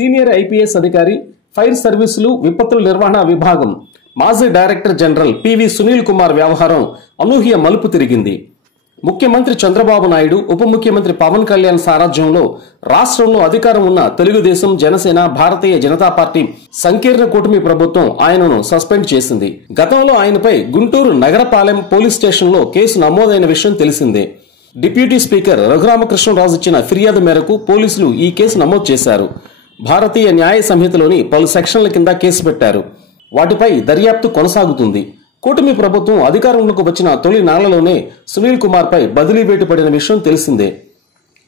Senior IPS అధికారి, fire సర్వీసులు, విపత్తుల నిర్వహణ విభాగం మాజీ director general PV Sunil Kumar వ్యవహారం అనూహ్య మలుపు తిరిగింది. ముఖ్యమంత్రి చంద్రబాబు నాయుడు, ఉప ముఖ్యమంత్రి పవన్ కళ్యాణ్ సారథ్యంలో రాష్ట్రంలో అధికారం ఉన్న తెలుగుదేశం, జనసేన, భారతీయ జనతా పార్టీ సంకీర్ణ కూటమి ప్రభుత్వం ఆయనను సస్పెండ్ చేసింది. గతంలో ఆయనపై గుంటూరు నగరపాలెం పోలీస్ స్టేషన్లో కేసు నమోదైన విషయం తెలిసిందే. డిప్యూటీ స్పీకర్ రఘురామకృష్ణరాజు ఇచ్చిన ఫిర్యాదు మేరకు పోలీసులు ఈ కేసు నమోదు చేశారు. భారతీయ న్యాయ సంహితలోని పలు సెక్షన్ల కింద కేసు పెట్టారు. వాటిపై దర్యాప్తు కొనసాగుతుంది. కూటమి ప్రభుత్వం అధికారంలోకి వచ్చిన తొలి నాళ్లలోనే సునీల్ కుమార్ పై బదిలీ వేటు పడిన విషయం తెలిసిందే.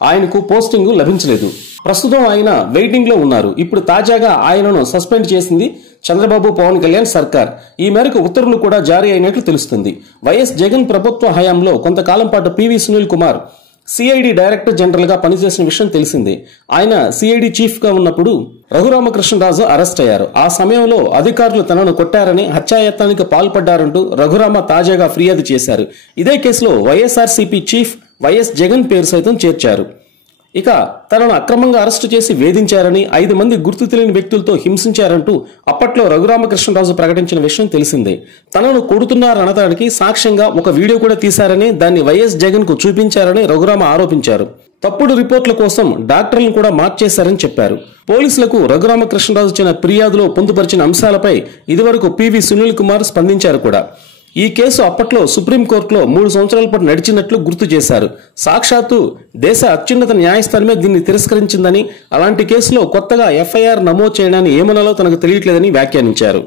ఆయనకు పోస్టింగ్ లభించలేదు. ప్రస్తుతం ఆయన వెయిటింగ్ లో ఉన్నారు. ఇప్పుడు తాజాగా ఆయనను సస్పెండ్ చేసింది చంద్రబాబు, పవన్ కళ్యాణ్ సర్కార్. ఈ మేరకు ఉత్తర్వులు కూడా జారీ అయినట్లు తెలుస్తుంది. వైఎస్ జగన్ ప్రభుత్వ హయాంలో కొంతకాలం పాటు PV Sunil Kumar CID director general గా పనిచేసిన విషయం తెలిసిందే. ఆయన సిఐడి చీఫ్ గా ఉన్నప్పుడు రఘురామకృష్ణరాజు అరెస్ట్ అయ్యారు. ఆ సమయంలో అధికారులు తనను కొట్టారని, హత్యాయత్నానికి పాల్పడ్డారంటూ రఘురామ తాజాగా ఫిర్యాదు చేశారు. ఇదే కేసులో వైఎస్ఆర్సీపీ చీఫ్ వైఎస్ జగన్ పేరు సైతం చేర్చారు. ఇక తనను అక్రమంగా అరెస్టు చేసి వేధించారని, 5 మంది గుర్తు తెలియని వ్యక్తులతో హింసించారంటూ అప్పట్లో రఘురామకృష్ణరాజు ప్రకటించిన విషయం తెలిసిందే. తనను కొడుతున్నారనడానికి సాక్ష్యంగా ఒక వీడియో కూడా తీశారని, దాన్ని వైఎస్ జగన్ కు చూపించారని రఘురామ ఆరోపించారు. తప్పుడు రిపోర్ట్ల కోసం డాక్టర్లను కూడా మార్చేశారని చెప్పారు. పోలీసులకు రఘురామకృష్ణరాజు ఇచ్చిన ఫిర్యాదులో పొందుపరిచిన అంశాలపై ఇదివరకు పివి సునీల్ కుమార్ స్పందించారు కూడా. ఈ కేసు అప్పట్లో సుప్రీంకోర్టులో 3 సంవత్సరాల పాటు నడిచినట్లు గుర్తు చేశారు. సాక్షాత్తు దేశ అత్యున్నత న్యాయస్థానమే దీన్ని తిరస్కరించిందని, అలాంటి కేసులో కొత్తగా ఎఫ్ఐఆర్ నమోదు చేయడాన్ని ఏమనాలో తనకు తెలియట్లేదని వ్యాఖ్యానించారు.